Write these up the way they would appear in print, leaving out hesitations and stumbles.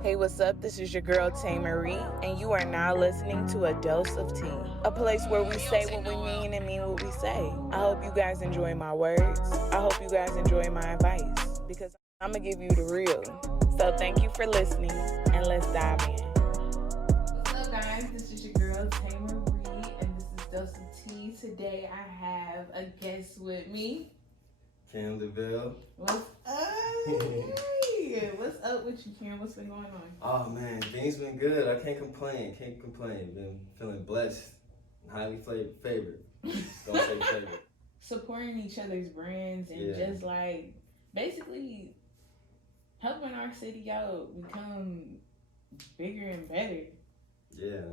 Hey, what's up? This is your girl Taelr'd, and you are now listening to A Dose of Tea, a place where we say what we mean and mean what we say. I hope you guys enjoy my words. I hope you guys enjoy my advice, because I'm gonna give you the real. So thank you for listening, and let's dive in. What's up, guys? This is your girl Taelr'd, and this is Dose of Tea. Today I have a guest with me. Davelle. What's up? Hey, what's up with you, Cam? What's been going on? Oh man, things been good. I can't complain. Been feeling blessed, highly favored. Don't say favorite. Supporting each other's brands and just like basically helping our city out become bigger and better. Yeah.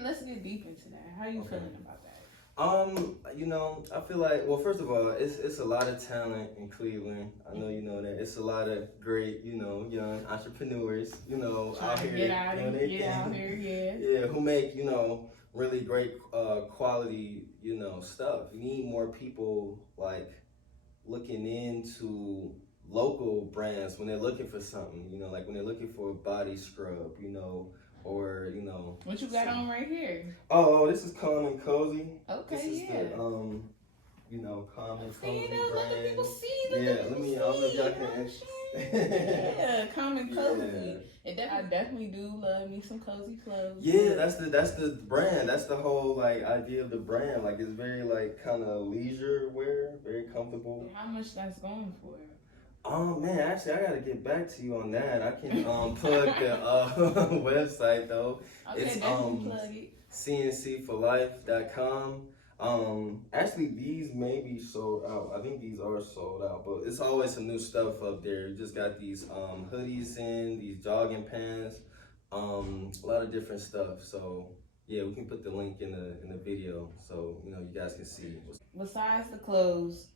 Let's get deep into that. How you feeling about that? I feel like, well, first of all, it's a lot of talent in Cleveland. I know you know that. It's a lot of great, young entrepreneurs, out here doing their thing. Yeah, who make, really great quality, stuff. You need more people like looking into local brands when they're looking for something, like when they're looking for a body scrub, or what you got on right here? Oh, this is Calm and Cozy. Okay, this is yeah. The Calm and Cozy brand. Let the people see. Y'all can. Yeah, Calm and Cozy. Yeah. I definitely do love me some cozy clothes. Yeah, that's the brand. That's the whole like idea of the brand. Like it's very like kind of leisure wear, very comfortable. How much that's going for? Man, actually, I gotta get back to you on that. I can plug the website though. Okay, it's plug it. cncforlife.com. Actually, these may be sold out. I think these are sold out, but it's always some new stuff up there. You just got these hoodies these jogging pants, a lot of different stuff. So yeah, we can put the link in the video so you guys can see. Besides the clothes,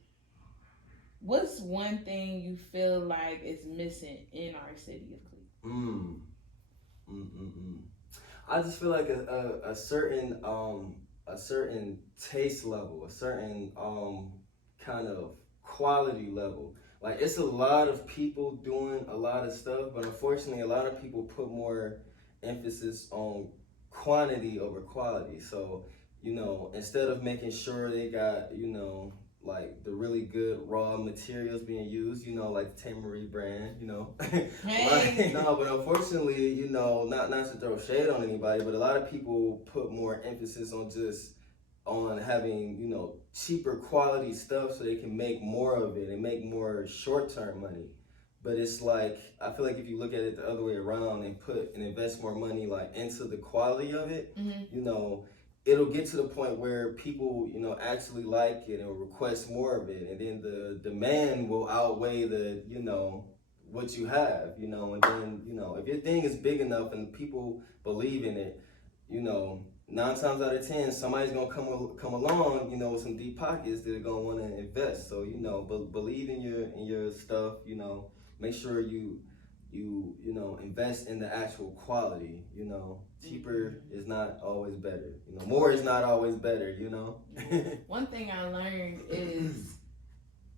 what's one thing you feel like is missing in our city of Cleveland? I just feel like a certain taste level, a certain kind of quality level. Like it's a lot of people doing a lot of stuff, but unfortunately a lot of people put more emphasis on quantity over quality. So, instead of making sure they got, like the really good raw materials being used, like the Taelr'd brand, Hey. No, but unfortunately, not to throw shade on anybody, but a lot of people put more emphasis on having, cheaper quality stuff so they can make more of it and make more short-term money. But it's like, I feel like if you look at it the other way around and invest more money like into the quality of it, it'll get to the point where people, actually like it and request more of it. And then the demand will outweigh what you have, and then, if your thing is big enough and people believe in it, 9 times out of 10, somebody's gonna come along, with some deep pockets that are gonna want to invest. So, believe in your stuff, make sure you invest in the actual quality, cheaper is not always better, more is not always better, One thing I learned is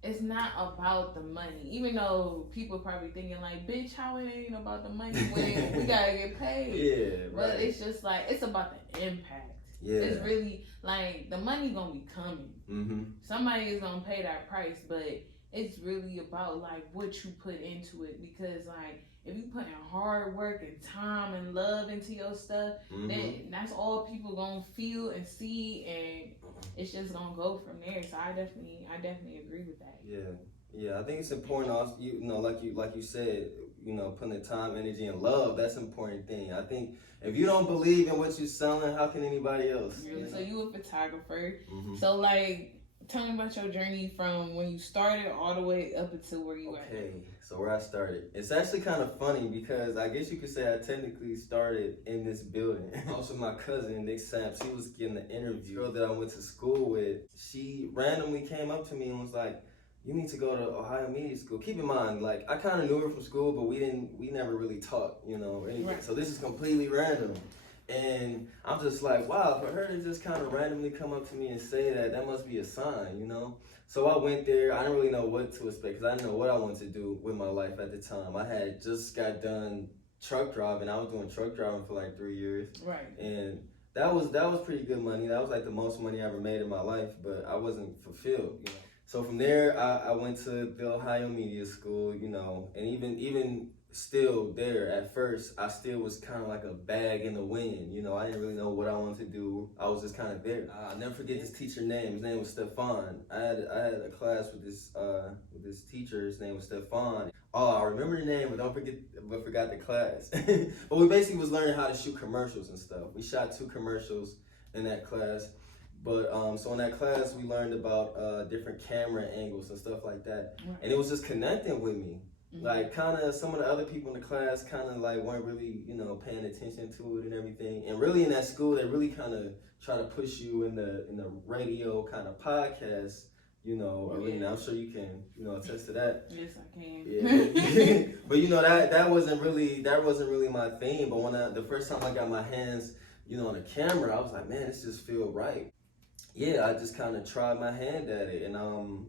it's not about the money, even though people probably thinking like, bitch, how it ain't about the money when we gotta get paid. Yeah, right. But it's just like, it's about the impact. Yeah. It's really like the money gonna be coming. Somebody is gonna pay that price, but it's really about like what you put into it, because like if you put in hard work and time and love into your stuff, then that's all people gonna feel and see, and it's just gonna go from there. So I definitely agree with that. Yeah. I think it's important also, like you said, putting the time, energy, and love. That's an important thing. I think if you don't believe in what you're selling, how can anybody else? So you a photographer. So like, tell me about your journey from when you started all the way up until where you at. Okay, so where I started. It's actually kind of funny because I guess you could say I technically started in this building. Also, my cousin, Nick Samp, she was getting an interview. Girl that I went to school with, she randomly came up to me and was like, you need to go to Ohio Media School. Keep in mind, like, I kind of knew her from school, but we never really talked, or anything. Right. So this is completely random. And I'm just like, wow, for her to just kind of randomly come up to me and say that must be a sign, So I went there. I didn't really know what to expect because I didn't know what I wanted to do with my life at the time. I had just got done truck driving. I was doing truck driving for like 3 years. Right. And that was pretty good money. That was like the most money I ever made in my life, but I wasn't fulfilled, you know. So from there, I went to the Ohio Media School, you know, and even still there at first, I still was kind of like a bag in the wind, you know. I didn't really know what I wanted to do. I was just kind of there. I'll never forget this teacher's name. His name was Stefan. I had a class with this teacher. His name was Stefan. Oh, I remember the name, but forgot the class. But we basically was learning how to shoot commercials and stuff. We shot 2 commercials in that class. But so in that class, we learned about different camera angles and stuff like that. Right. And it was just connecting with me. Mm-hmm. Like kind of some of the other people in the class kind of like weren't really, you know, paying attention to it and everything. And really in that school, they really kind of try to push you in the radio kind of podcast, you know, arena. I'm sure you can, you know, attest to that. Yes, I can. Yeah. But you know, that wasn't really my thing. But the first time I got my hands, you know, on the camera, I was like, man, this just feel right. Yeah, I just kind of tried my hand at it, and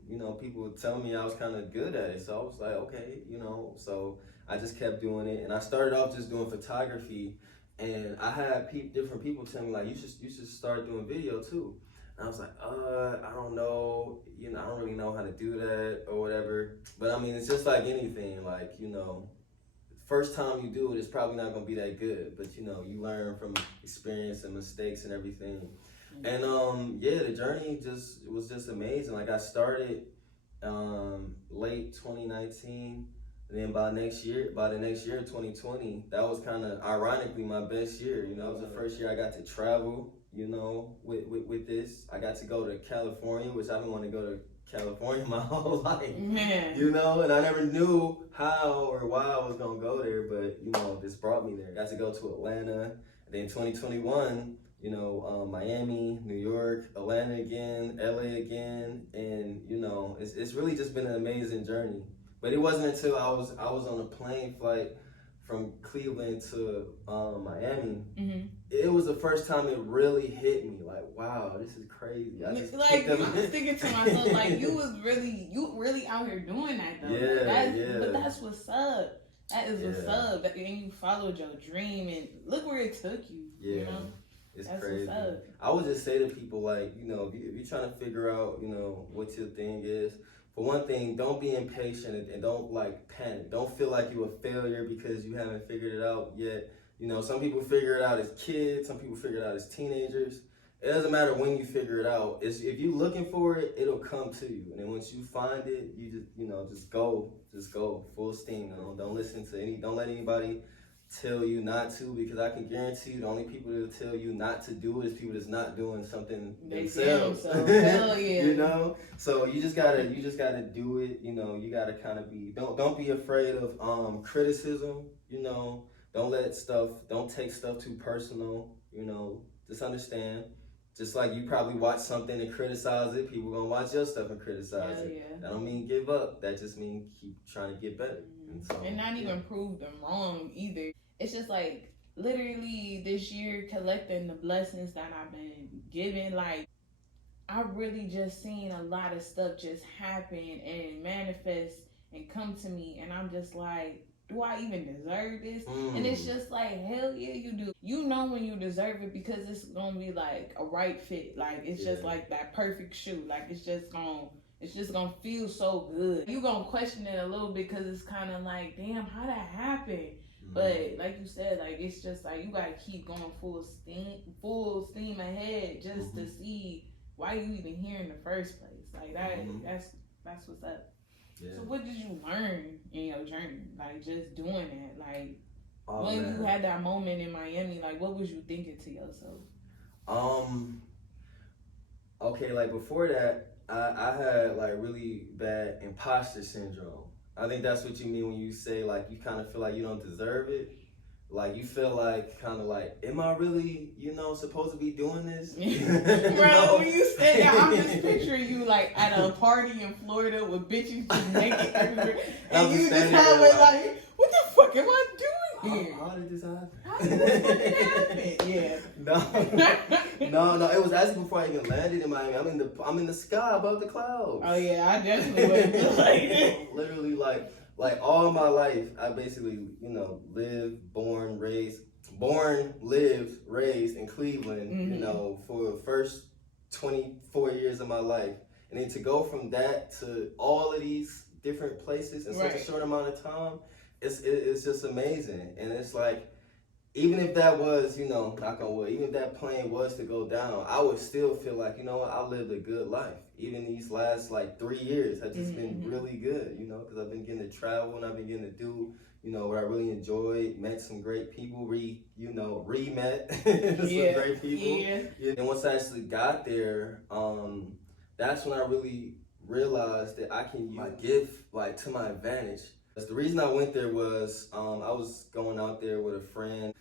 you know, people would tell me I was kind of good at it, so I was like, okay, you know, so I just kept doing it, and I started off just doing photography, and I had different people tell me like, you should start doing video too, and I was like, I don't know, you know, I don't really know how to do that or whatever, but I mean, it's just like anything, like, you know, first time you do it, it's probably not gonna be that good, but you know, you learn from experience and mistakes and everything. And yeah, the journey was just amazing. Like I started late 2019, and then by the next year, 2020, that was kind of ironically my best year. You know, it was the first year I got to travel, you know, with this. I got to go to California, which I've been wanting to go to California my whole life. Man. You know, and I never knew how or why I was gonna go there, but you know, this brought me there. Got to go to Atlanta, and then 2021. You know, Miami, New York, Atlanta again, LA again, and you know, it's really just been an amazing journey. But it wasn't until I was on a plane flight from Cleveland to Miami. Mm-hmm. It was the first time it really hit me. Like, wow, this is crazy. I was thinking to myself, like, you really out here doing that though. Yeah, But that's what's up. That is what's up. And you followed your dream, and look where it took you. Yeah. You know? It's crazy. I would just say to people, like, you know, if you're trying to figure out, you know, what your thing is, for one thing, don't be impatient and don't, like, panic. Don't feel like you're a failure because you haven't figured it out yet. You know, some people figure it out as kids. Some people figure it out as teenagers. It doesn't matter when you figure it out. If you're looking for it, it'll come to you. And then once you find it, you just, you know, just go full steam. You know? Don't let anybody tell you not to, because I can guarantee you the only people that will tell you not to do it is people that's not doing something themselves. Hell yeah. You know, so you just gotta do it. You know, you gotta kind of don't be afraid of criticism. You know, don't take stuff too personal. You know, just understand. Just like you probably watch something and criticize it, people gonna watch your stuff and criticize it. Yeah. That don't mean give up. That just means keep trying to get better. And not even prove them wrong either. It's just like literally this year collecting the blessings that I've been given. Like I really just seen a lot of stuff just happen and manifest and come to me, and I'm just like, do I even deserve this? And it's just like, hell yeah, you do. You know when you deserve it because it's gonna be like a right fit. Like it's just like that perfect shoe. Like it's just gonna feel so good. You gonna question it a little bit because it's kind of like, damn, how that happened? But like you said, like it's just like you gotta keep going full steam ahead just to see why you even here in the first place. Like that's what's up. Yeah. So what did you learn in your journey? Like just doing that. Like you had that moment in Miami, like what was you thinking to yourself? Okay, like before that, I had like really bad imposter syndrome. I think that's what you mean when you say like you kind of feel like you don't deserve it. Like you feel like kind of like, am I really, you know, supposed to be doing this? Bro, when you say that, I'm just picturing you like at a party in Florida with bitches just naked everywhere, and you just have it like, what the fuck am I doing here? How did this happen? How did this happen? Yeah. No. It was actually before I even landed in Miami. I'm in the sky above the clouds. Oh yeah, I definitely would have been like that. Literally like like all my life, I basically, lived, raised in Cleveland, for the first 24 years of my life. And then to go from that to all of these different places in such a short amount of time, it's just amazing. And it's like, even if that was, knock on wood, even if that plane was to go down, I would still feel like, I lived a good life. Even these last like 3 years have just been really good, because I've been getting to travel and I've been getting to do, what I really enjoyed, met some great people, re-met some great people. Yeah. And once I actually got there, that's when I really realized that I can use my gift like to my advantage. The reason I went there was I was going out there with a friend.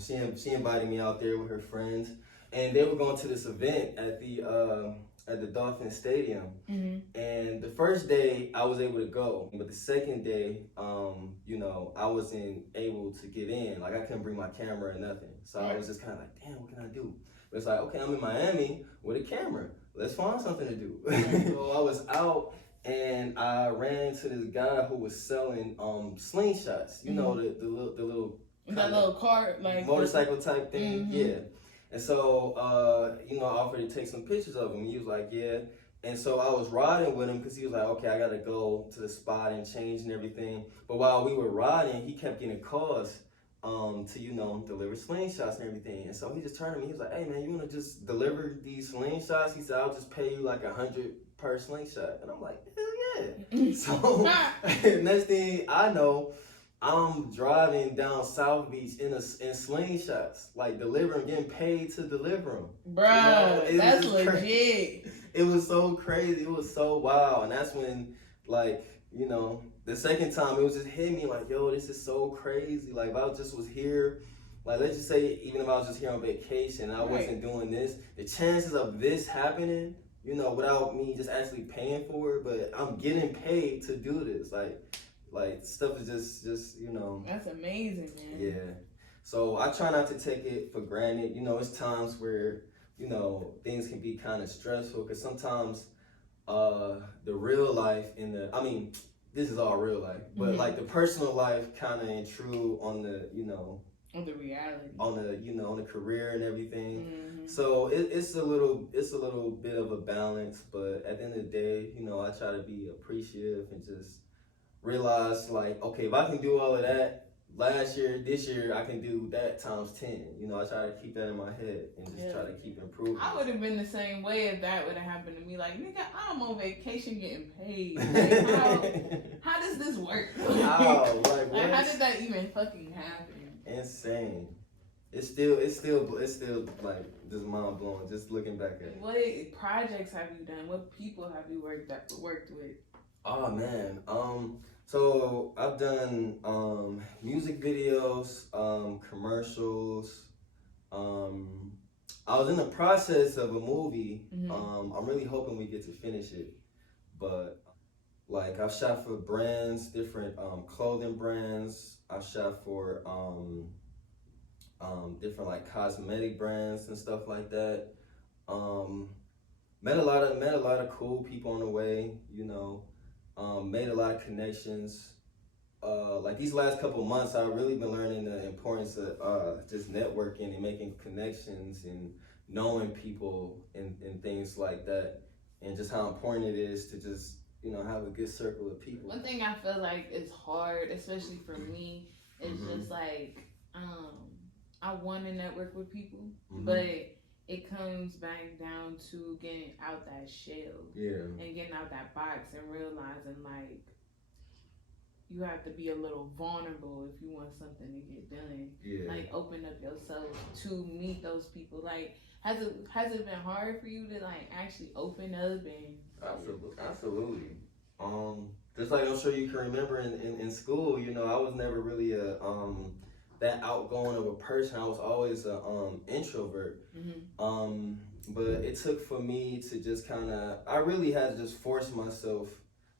She invited me out there with her friends, and they were going to this event at the Dolphin Stadium. And the first day I was able to go, but the second day, I wasn't able to get in. Like I couldn't bring my camera or nothing, so I was just kind of like, damn, what can I do? But it's like, okay, I'm in Miami with a camera. Let's find something to do. So I was out. And I ran into this guy who was selling slingshots. The little that little cart, like motorcycle type thing. Yeah. And so I offered to take some pictures of him. He was like, yeah. And so I was riding with him because he was like, okay, I gotta go to the spot and change and everything. But while we were riding, he kept getting calls to deliver slingshots and everything. And so he just turned to me. He was like, hey man, you wanna just deliver these slingshots? He said, I'll just pay you like 100 per slingshot. And I'm like, hell yeah. So next thing I know, I'm driving down South Beach in slingshots, like delivering, getting paid to deliver them. Bruh, that's legit. It was so crazy. It was so wild. And that's when, the second time it was just hitting me like, yo, this is so crazy. Like if I just was here, like let's just say even if I was just here on vacation and I wasn't doing this, the chances of this happening, without me just actually paying for it, but I'm getting paid to do this. Like stuff is just That's amazing, man. Yeah. So I try not to take it for granted. It's times where, things can be kind of stressful because sometimes the real life this is all real life, but like the personal life kind of intrude on the, on the reality, on the on the career and everything. So it's a little bit of a balance, but at the end of the day, I try to be appreciative and just realize like, okay, if I can do all of that last year, this year I can do that times 10. I try to keep that in my head and just try to keep improving. I would have been the same way if that would have happened to me. Like, nigga, I'm on vacation getting paid. Like, how does this work? How? Like, how did that even fucking happen? Insane. It's still like just mind blowing just looking back at it. What projects have you done? What people have you worked with? Oh man. So I've done music videos, commercials. I was in the process of a movie. I'm really hoping we get to finish it. But like I've shot for brands, different clothing brands. I've shot for different like cosmetic brands and stuff like that. Met a lot of cool people on the way, made a lot of connections. Like these last couple of months, I've really been learning the importance of just networking and making connections and knowing people and things like that, and just how important it is to just have a good circle of people. One thing I feel like is hard, especially for me, is just like I want to network with people, but it comes back down to getting out that shell, and getting out that box and realizing like you have to be a little vulnerable if you want something to get done. Like open up yourself to meet those people. Like has it been hard for you to like actually open up and? Absolutely. Just like I'm sure you can remember in school, I was never really that outgoing of a person. I was always a introvert. But it took for me to just I really had to just force myself,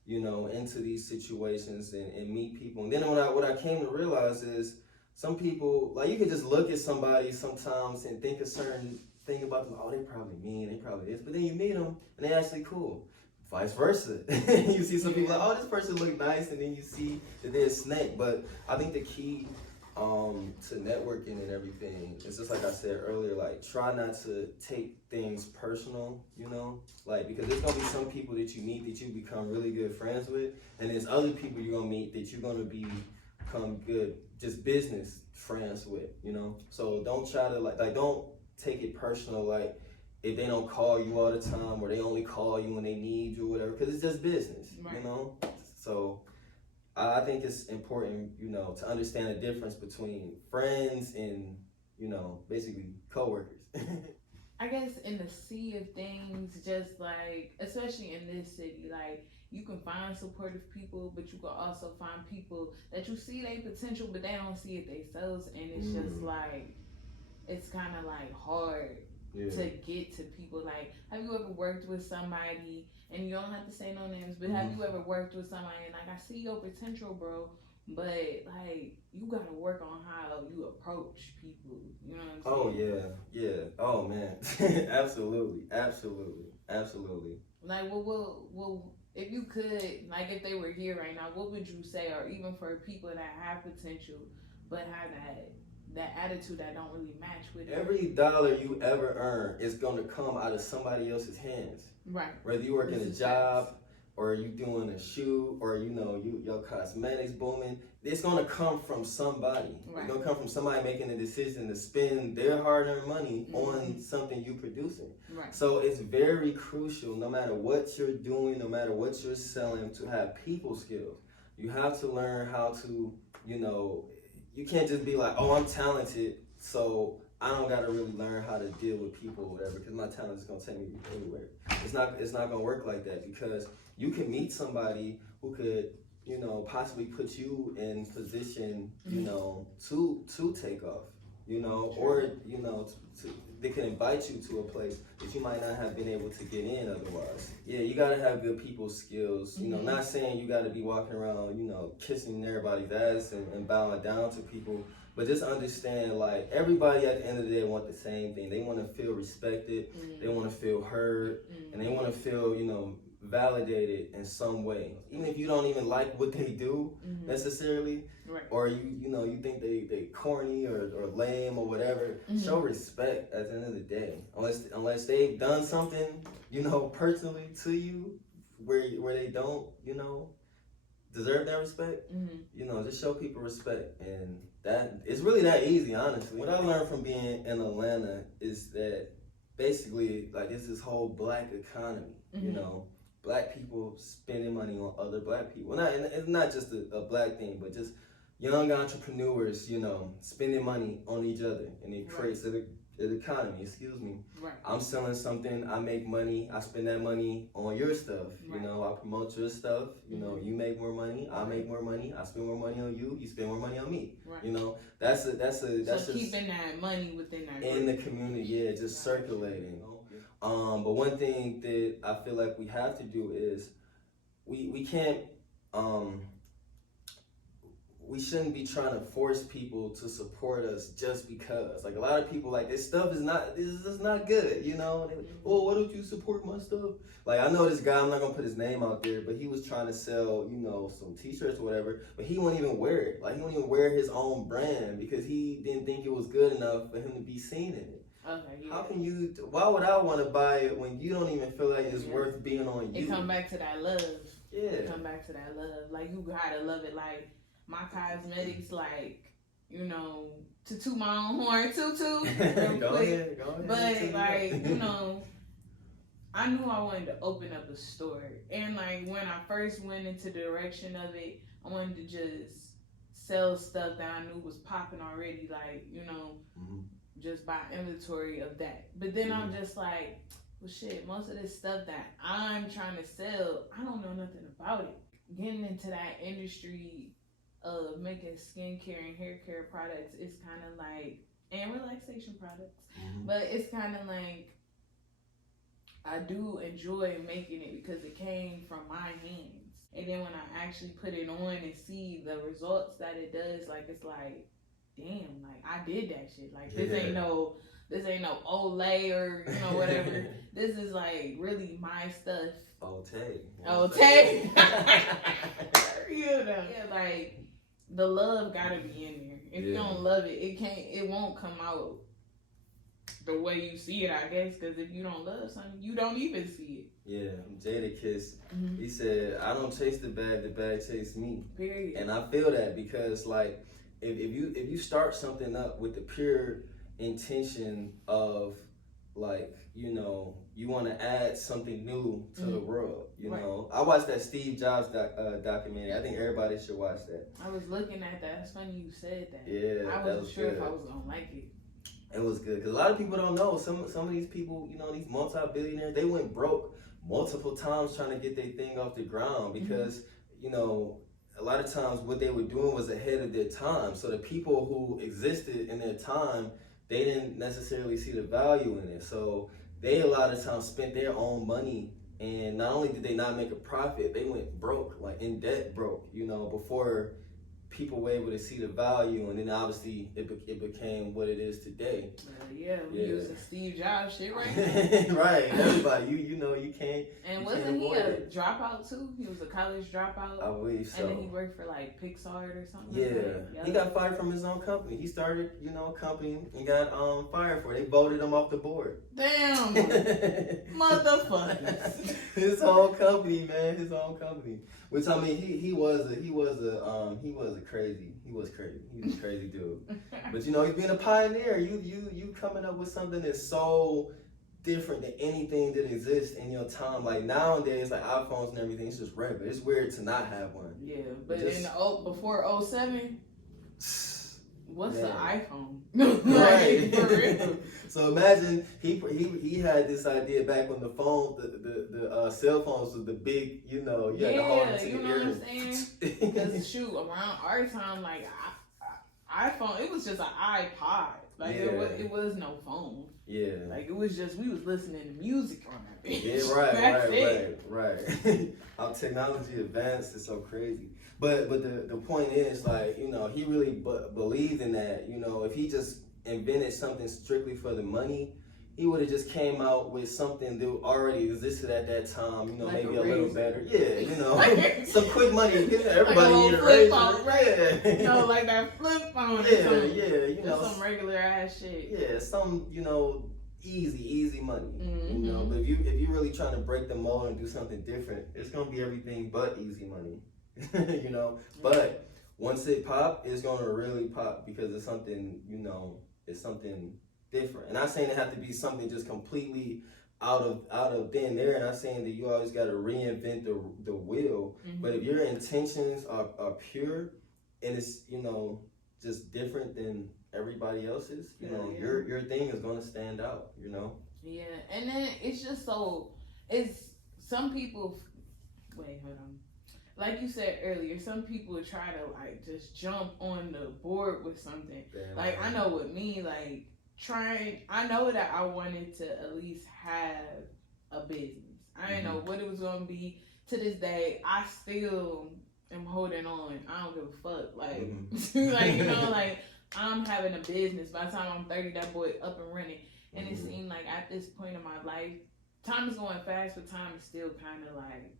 into these situations and meet people. And then what I came to realize is some people, like you could just look at somebody sometimes and think a certain thing about them. Oh, they probably mean, they probably this. But then you meet them and they actually cool. vice versa. You see some people like, oh, this person look nice, and then you see that they're a snake. But I think the key to networking and everything, it's just like I said earlier, like try not to take things personal, you know, like because there's gonna be some people that you meet that you become really good friends with, and there's other people you're gonna meet that you're gonna become good just business friends with, you know. So don't try to like don't take it personal, like if they don't call you all the time or they only call you when they need you or whatever, because it's just business, right. You know. So I think it's important, you know, to understand the difference between friends and, you know, basically coworkers. I guess in the sea of things, just like, especially in this city, like, you can find supportive people, but you can also find people that you see their potential, but they don't see it themselves, and it's just like, it's kind of like hard to get to people. Like, have you ever worked with somebody, and you don't have to say no names, but have you ever worked with somebody and like, I see your potential, bro, but like you gotta work on how you approach people, you know what I'm saying? Yeah. Oh man. Absolutely. Like, well, if you could, like, if they were here right now, what would you say? Or even for people that have potential but have that attitude that don't really match with it. Every dollar you ever earn is gonna come out of somebody else's hands. Right. Whether you work in a job or you doing a shoe or you know your cosmetics booming, it's gonna come from somebody. Right. It's gonna come from somebody making a decision to spend their hard-earned money on something you producing. Right. So it's very crucial, no matter what you're doing, no matter what you're selling, to have people skills. You have to learn how to, you know, you can't just be like, oh, I'm talented, so I don't gotta really learn how to deal with people or whatever, because my talent is gonna take me anywhere. It's not gonna work like that, because you can meet somebody who could, you know, possibly put you in position, you know, to take off, you know, or you know, they can invite you to a place that you might not have been able to get in otherwise. Yeah, you gotta have good people skills. You know, not saying you gotta be walking around, you know, kissing everybody's ass and bowing down to people, but just understand, like, everybody at the end of the day want the same thing. They want to feel respected, they want to feel heard, and they want to feel, you know, validated in some way. Even if you don't even like what they do necessarily, right. Or you know, you think they corny or lame or whatever, show respect at the end of the day. Unless they've done something, you know, personally to you where they don't, you know, deserve that respect, you know, just show people respect. And that it's really that easy, honestly. What I learned from being in Atlanta is that basically, like, it's this whole black economy, you know, black people spending money on other black people. It's not just a black thing, but just young entrepreneurs, you know, spending money on each other, and it creates an economy, excuse me. Right. I'm selling something, I make money, I spend that money on your stuff, you know, I promote your stuff, you know, you make more money, I make more money, I spend more money on you, you spend more money on me. Right. You know, that's so just keeping that money within that in the community, just circulating. But one thing that I feel like we have to do is we can't we shouldn't be trying to force people to support us just because. Like, a lot of people, like, this stuff is not good, you know? They, oh, why don't you support my stuff? Like, I know this guy, I'm not gonna put his name out there, but he was trying to sell, you know, some t-shirts or whatever, but he won't even wear it. Like, he won't even wear his own brand because he didn't think it was good enough for him to be seen in it. Okay, yeah. How can you, why would I want to buy it when you don't even feel like it's worth being on you? It come back to that love. Yeah. It come back to that love. Like, you gotta love it. Like, my cosmetics, like, you know, to toot my own horn, toot, go ahead. But, like, you know, I knew I wanted to open up a store. And, like, when I first went into the direction of it, I wanted to just sell stuff that I knew was popping already, like, you know, just buy inventory of that. But then I'm just like, well, shit, most of this stuff that I'm trying to sell, I don't know nothing about it. Getting into that industry of making skincare and hair care products is kind of like, and relaxation products, but it's kind of like, I do enjoy making it because it came from my hands. And then when I actually put it on and see the results that it does, like, it's like, damn, like, I did that shit. Like, this ain't no This ain't no Olay or whatever. This is like really my stuff. Tay. Yeah, like the love gotta be in there. If you don't love it, it won't come out the way you see it, I guess. Because if you don't love something, you don't even see it. Yeah, Jadakiss, he said, "I don't chase the bag chase me." Period. And I feel that because like if you start something up with the pure intention of like you want to add something new to the world, you know. I watched that Steve Jobs documentary. I think everybody should watch that. I was looking at that. It's funny you said that. Yeah, I wasn't sure if I was gonna like it. It was good because a lot of people don't know. Some of these people, these multi-billionaires, they went broke multiple times trying to get their thing off the ground because a lot of times what they were doing was ahead of their time. So the people who existed in their time, they didn't necessarily see the value in it. So they a lot of times spent their own money, and not only did they not make a profit, they went broke, like in debt broke, before people were able to see the value, and then obviously it became what it is today. We using Steve Jobs shit right now. Right, everybody, you can't. And wasn't he a dropout too? He was a college dropout. I believe so. And then he worked for like Pixar or something. Yeah, he got fired from his own company. He started, a company and got fired for it. They voted him off the board. Damn, motherfuckers. His whole company, man, his own company. Which I mean, he was crazy. He was a crazy dude. But he's being a pioneer. You coming up with something that's so different than anything that exists in your time. Like nowadays, like iPhones and everything, it's just regular. It's weird to not have one. Yeah, but before 07, what's an iPhone? Right. For real. So imagine he had this idea back when the phone, the cell phones was the big, you had to hold it to your ear. What I'm saying? Because shoot, around our time, like iPhone, it was just an iPod. Like it was no phone. Yeah. Like it was just we was listening to music on that bitch. Yeah, right. How technology advanced is so crazy. But the point is, like, he really believed in that. If he just invented something strictly for the money, he would have just came out with something that already existed at that time, like maybe a little better. Yeah, some quick money. Everybody like need a razor. Right? Yeah. Like that flip phone. Yeah, some regular ass shit. Yeah, some, easy money. But if you really trying to break the mold and do something different, it's gonna be everything but easy money. But once it pop, it's gonna really pop because it's something, it's something different. And not saying it have to be something just completely out of thin air. Not saying that you always got to reinvent the wheel. But if your intentions are pure and it's just different than everybody else's, your thing is gonna stand out. Yeah, and then it's just it's some people. Wait, hold on. Like you said earlier, some people try to like just jump on the board with something. Damn, like I know with me, like I know that I wanted to at least have a business. I didn't know what it was gonna be. To this day, I still am holding on. I don't give a fuck. Like, like I'm having a business. By the time I'm 30, that boy up and running. And it seemed like at this point in my life, time is going fast, but time is still kind of like,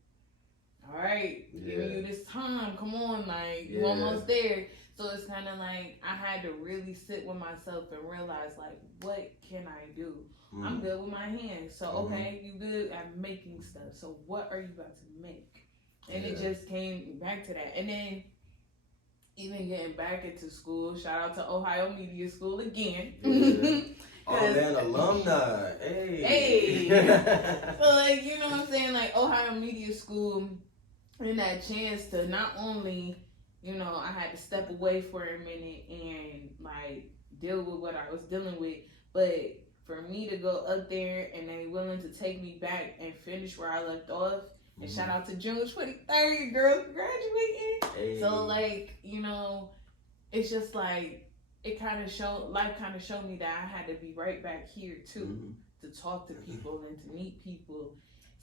all right, giving you this time. Come on, like you almost there. So it's kind of like I had to really sit with myself and realize, like, what can I do? I'm good with my hands. So okay, you good at making stuff. So what are you about to make? And it just came back to that. And then even getting back into school, shout out to Ohio Media School again. Oh man, alumni. Hey. So like, you know what I'm saying? Like Ohio Media School, and that chance to not only, I had to step away for a minute and like deal with what I was dealing with, but for me to go up there and they willing to take me back and finish where I left off. And shout out to June 23rd, girl, graduating. Hey. So like, it's just like life kind of showed me that I had to be right back here too, to talk to people and to meet people.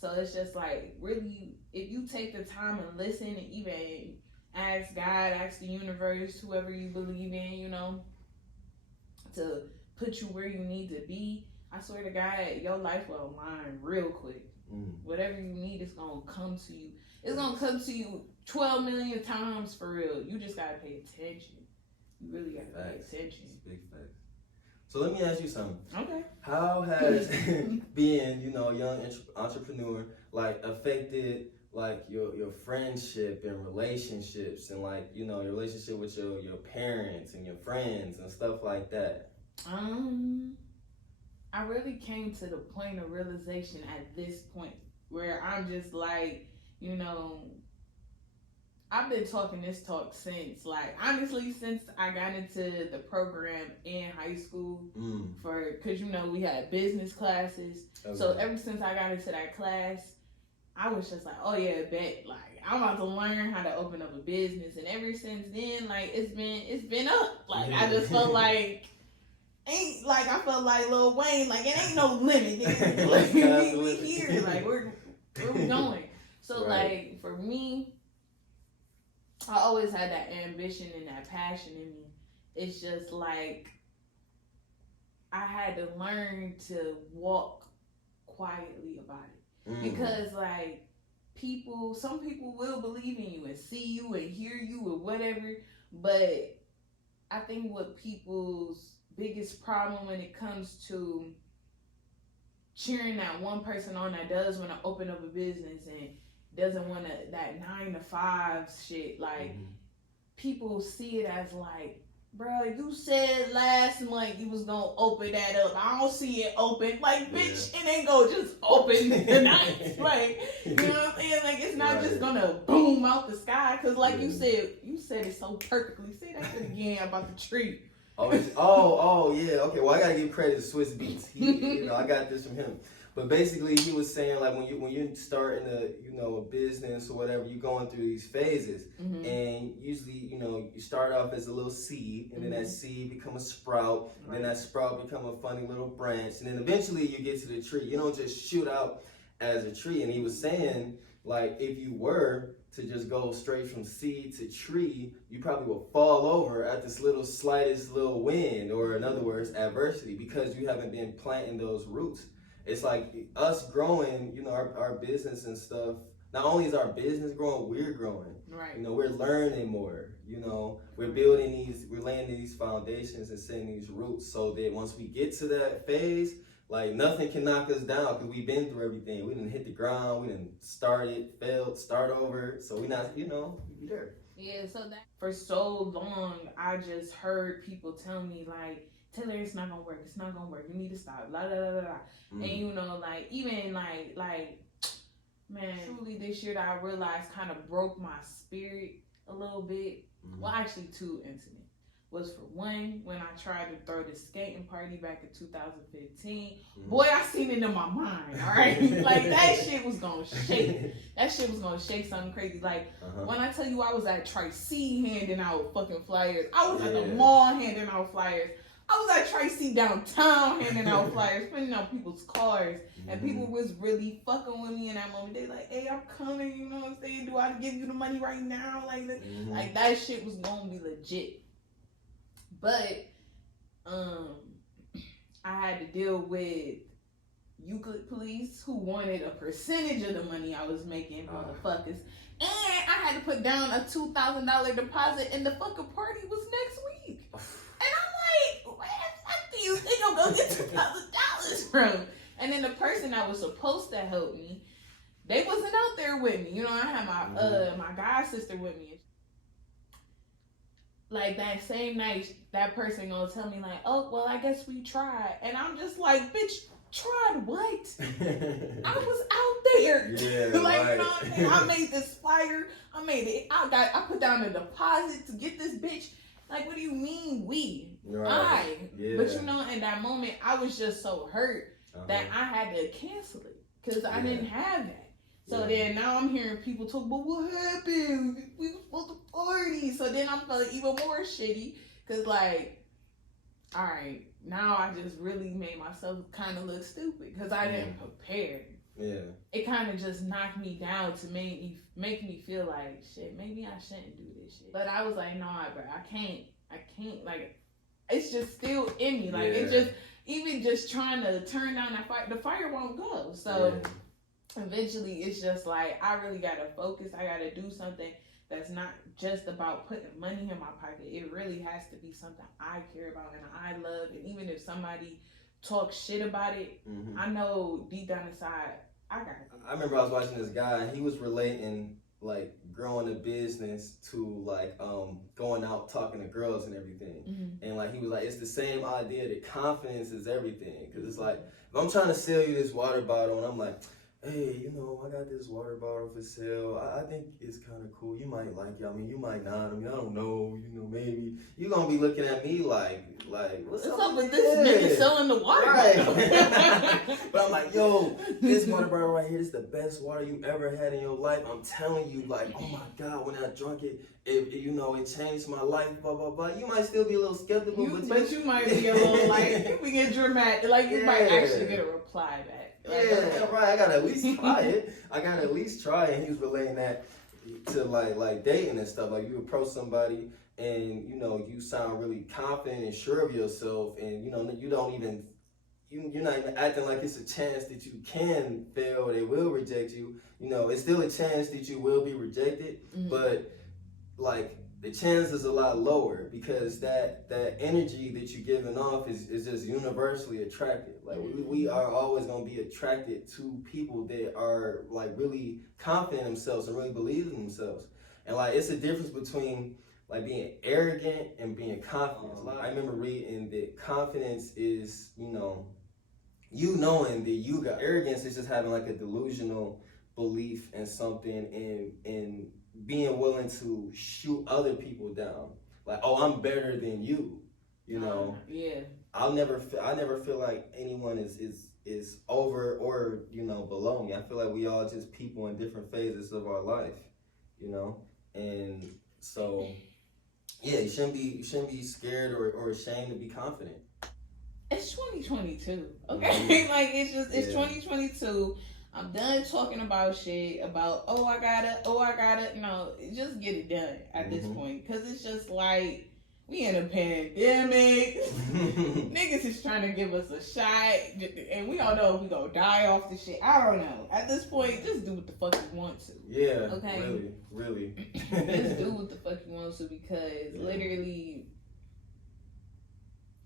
So it's just like, really, if you take the time and listen and even ask God, ask the universe, whoever you believe in, to put you where you need to be, I swear to God, your life will align real quick. Whatever you need is gonna come to you. It's gonna come to you 12 million times for real. You just gotta pay attention. You really gotta pay attention. Big facts. So let me ask you something. Okay. How has being, you know, a young entrepreneur like affected like your friendship and relationships and like, you know, your relationship with your parents and your friends and stuff like that? I really came to the point of realization at this point where I'm just like, you know, I've been talking this talk since, like, honestly, since I got into the program in high school because, you know, we had business classes. Okay. So ever since I got into that class, I was just like, oh yeah, bet, like, I'm about to learn how to open up a business. And ever since then, like, it's been up. Like, I just felt like, I felt like Lil Wayne, like, it ain't no limit. Like, we here, like, where we going? So, like, for me, I always had that ambition and that passion in me. It's just like I had to learn to walk quietly about it. Because like some people will believe in you and see you and hear you or whatever. But I think what people's biggest problem when it comes to cheering that one person on that does want to open up a business and doesn't want that 9-to-5 shit, like people see it as like, bro, you said last month you was gonna open that up. I don't see it open. Like, bitch, it ain't gonna just open tonight. Like, you know what I'm saying? Like, it's not just gonna boom out the sky. Cause like you said it so perfectly. Say that shit again about the tree. Oh yeah. Okay. Well, I gotta give credit to Swiss Beats. You know, I got this from him. But basically, he was saying like when you starting a business or whatever, you're going through these phases, and usually you start off as a little seed, and then that seed become a sprout, and then that sprout become a funny little branch, and then eventually you get to the tree. You don't just shoot out as a tree. And he was saying like if you were to just go straight from seed to tree, you probably will fall over at this slightest little wind, or in other words, adversity, because you haven't been planting those roots. It's like us growing, our business and stuff. Not only is our business growing, we're growing. Right. We're learning more. We're we're laying these foundations and setting these roots so that once we get to that phase, like nothing can knock us down because we've been through everything. We didn't hit the ground. We didn't failed, start over. So we not, we be there. Yeah. So that for so long, I just heard people tell me like, Taylor, it's not gonna work. It's not gonna work. You need to stop. La la la la la. And even man, truly this year that I realized kind of broke my spirit a little bit. Well, actually, two incidents. Was for one, when I tried to throw the skating party back in 2015. Boy, I seen it in my mind. All right, like that shit was gonna shake. That shit was gonna shake something crazy. Like when I tell you I was at Tri-C handing out fucking flyers. I was at the mall handing out flyers. I was at Tri-C downtown handing out flyers, putting out people's cars, and people was really fucking with me in that moment. They like, hey, I'm coming, you know what I'm saying? Do I give you the money right now? Like that shit was gonna be legit. But I had to deal with Euclid police who wanted a percentage of the money I was making, motherfuckers. And I had to put down a $2,000 deposit, and the fucking party was next week. And I'm like, where the fuck do you think I'm gonna get $2,000 from? And then the person that was supposed to help me, they wasn't out there with me. I had my god sister with me. Like that same night, that person gonna tell me like, oh, well, I guess we tried. And I'm just like, bitch, tried what? I was out there. Yeah, like, right. You know what I mean? I made this flyer. I put down a deposit to get this bitch. Like, what do you mean we? Right. But in that moment, I was just so hurt that I had to cancel it because I didn't have that. So then now I'm hearing people talk about what happened. We were supposed to party. So then I'm feeling even more shitty because like, all right, now I just really made myself kind of look stupid because I didn't prepare. Yeah. It kind of just knocked me down to make me feel like shit. Maybe I shouldn't do this shit. But I was like, no, bro, I can't. Like, it's just still in me. Like it just, even just trying to turn down that fire, the fire won't go. So eventually it's just like, I really gotta focus. I gotta do something that's not just about putting money in my pocket. It really has to be something I care about and I love. And even if somebody talks shit about it, I know deep down inside I got it. I remember I was watching this guy. He was relating like growing a business to like going out talking to girls and everything. And like he was like, it's the same idea that confidence is everything. Because it's like, if I'm trying to sell you this water bottle and I'm like, hey, you know, I got this water bottle for sale. I think it's kind of cool. You might like it. I mean, you might not. I mean, I don't know. You know, maybe you're gonna be looking at me like, what's up with this nigga selling the water bottle? But I'm like, yo, this water bottle right here, this is the best water you ever had in your life. I'm telling you, like, oh my God, when I drank it, you know, it changed my life. Blah blah blah. You might still be a little skeptical, but you might be a little like, we get dramatic. Like you might actually get a reply back. Yeah, right. I gotta at least try it. And he was relating that to like dating and stuff. Like you approach somebody and you know you sound really confident and sure of yourself, and you know you don't even you're not even acting like it's a chance that you can fail or they will reject you. You know, it's still a chance that you will be rejected, but like the chance is a lot lower because that energy that you're giving off is just universally attractive. Like we are always gonna be attracted to people that are like really confident in themselves and really believe in themselves. And like it's a difference between like being arrogant and being confident. I remember reading that confidence is, you knowing that you got arrogance is just having like a delusional belief in something and being willing to shoot other people down, like, oh, I'm better than you, you know. I never feel like anyone is over or you know below me. I feel like we all just people in different phases of our life, you know. And so yeah, you shouldn't be scared or ashamed to be confident. It's 2022, okay? Like it's 2022. I'm done talking about shit about oh I gotta. No, just get it done at this point, cause it's just like we in a pandemic. Niggas is trying to give us a shot, and we don't know if we gonna die off the shit. I don't know. At this point, just do what the fuck you want to. Yeah. Okay. Really. Just do what the fuck you want to, because literally.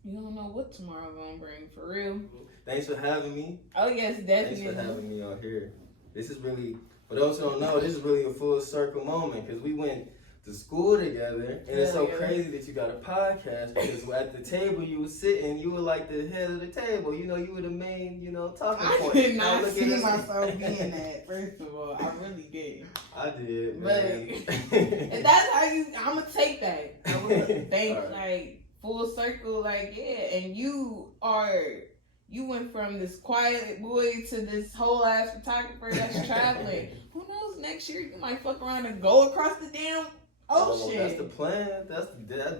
You don't know what tomorrow gonna bring, for real. Thanks for having me. Oh yes, definitely. Thanks for having me on here. This is really, for those who don't know, this is really a full circle moment because we went to school together, and it's so crazy that you got a podcast because at the table you were sitting, you were like the head of the table. You know, you were the main, talking point. I did not see myself being that. First of all, I really did. I did, but and that's how I'm gonna take that. I would think like. Full circle, like, yeah, and you went from this quiet boy to this whole ass photographer that's traveling. Who knows, next year you might fuck around and go across the damn ocean. That's the plan. That's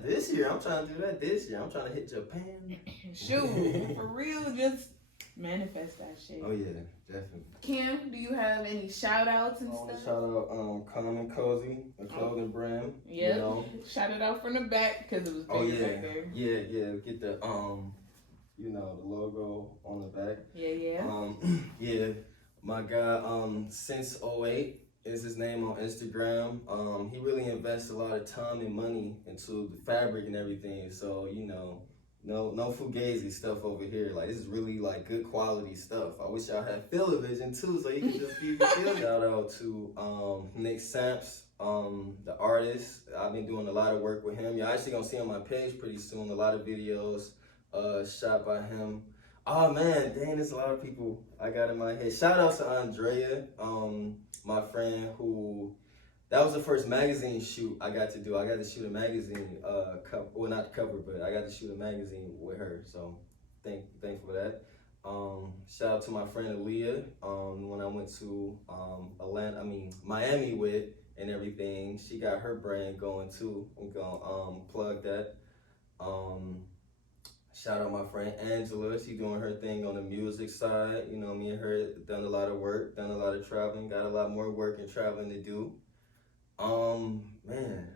this year. I'm trying to do that this year. I'm trying to hit Japan. Shoot, for real, just manifest that shit. Oh yeah, definitely. Kim, do you have any shout outs and stuff? Shout out Common Cozy, a clothing brand. Yeah. Shout it out from the back because it was big back there. Yeah. Get the the logo on the back. Yeah. My guy since '08 is his name on Instagram. He really invests a lot of time and money into the fabric and everything. So no fugazi stuff over here. Like, this is really like good quality stuff. I wish y'all had field of vision too, so you can just feel the feel. Shout out to Nick Samps, the artist. I've been doing a lot of work with him. You're actually gonna see on my page pretty soon a lot of videos shot by him. Oh man, dang, there's a lot of people I got in my head. Shout out to Andrea, my friend who. That was the first magazine shoot I got to do. I got to shoot a magazine, well, not the cover, but I got to shoot a magazine with her. So, thankful for that. Shout out to my friend Aaliyah, when I went to Miami with and everything. She got her brand going too. I'm gonna plug that. Shout out my friend Angela. She doing her thing on the music side. Me and her done a lot of work, done a lot of traveling, got a lot more work and traveling to do. Man,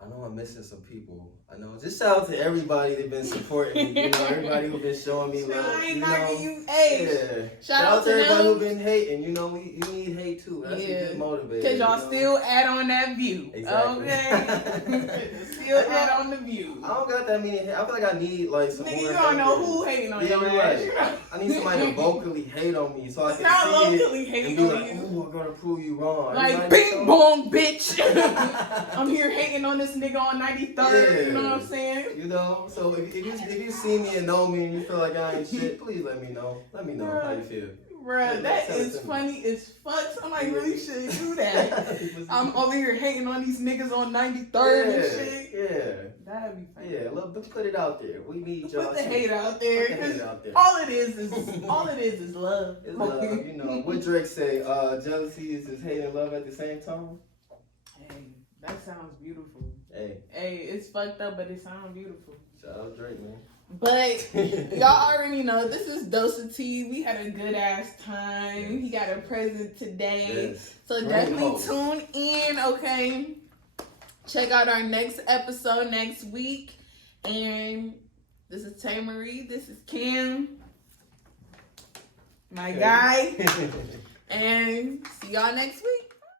I know I'm missing missing some people. I know. Just shout out to everybody that been supporting me. You know, everybody who been showing me love. You know, yeah. Shout out to everybody who been hating. You know, you need hate too. That's a good motivator. Cause y'all still add on that view. Exactly. Okay. Still add on the view. I don't got that many. I feel like I need like some more. You don't know who hating on you. Right. I need somebody to vocally hate on me so I can see it and be like, "Ooh, I'm gonna prove you wrong." Like, bing bong, bitch. I'm here hating on this nigga on 93rd. Yeah. You know what I'm saying? You know, so if you see me and know me and you feel like I ain't shit, please let me know. Let me know how you feel. Bruh, that is funny as fuck. Somebody really should do that. I'm over here hating on these niggas on 93rd and shit. Yeah. That'd be funny. Yeah, look, let's put it out there. We need y'all. Put the hate out there. Put the hate out there. All it is love. It's love. You know, what Drake say, jealousy is hate and love at the same time. Hey, that sounds beautiful. Hey, it's fucked up, but it sounds beautiful. Shout out Drake, man. But y'all already know this is Dose of Tea. We had a good ass time. He got a present today. Yes. So definitely tune in, okay? Check out our next episode next week. And this is Taelr'd. This is Kim. My guy. And see y'all next week.